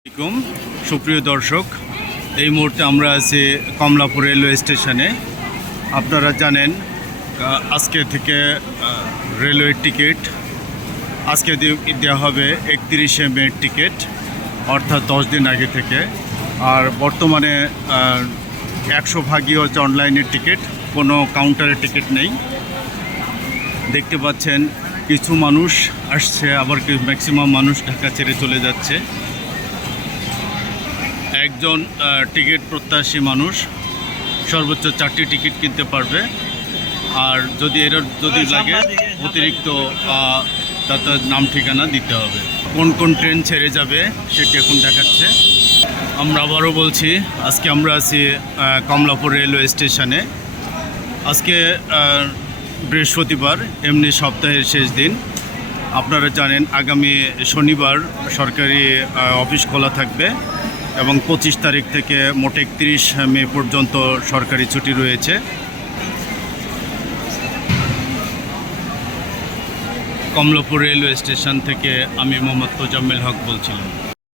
আসসালামু আলাইকুম সুপ্রিয় দর্শক, এই মুহূর্তে আমরা আছি কমলাপুর রেলওয়ে স্টেশনে। আপনারা জানেন আজকে থেকে রেলওয়ের টিকিট আজকে দেওয়া হবে 31শে মে টিকিট, অর্থাৎ 10 দিন আগে থেকে। আর বর্তমানে 100% হচ্ছে অনলাইনের টিকিট, কোনো কাউন্টারের টিকিট নেই। দেখতে পাচ্ছেন কিছু মানুষ আসছে, আবার ম্যাক্সিমাম মানুষ ঢাকা ছেড়ে চলে যাচ্ছে। একজন টিকিট প্রত্যাশী মানুষ সর্বোচ্চ 4টি টিকিট কিনতে পারবে। আর যদি লাগে অতিরিক্ত তার নাম ঠিকানা দিতে হবে। কোন কোন ট্রেন ছেড়ে যাবে সেটি এখন দেখাচ্ছে। আমরা আবারও বলছি, আজকে আমরা আছি কমলাপুর রেলওয়ে স্টেশনে। আজকে বৃহস্পতিবার, এমনি সপ্তাহের শেষ দিন। আপনারা জানেন আগামী শনিবার সরকারি অফিস খোলা থাকবে এবং 25 তারিখ থেকে মোট 31 মে পর্যন্ত সরকারি ছুটি রয়েছে। কমলাপুর রেলওয়ে স্টেশন থেকে আমি মোহাম্মদ তোজাম্মেল হক বলছিলাম।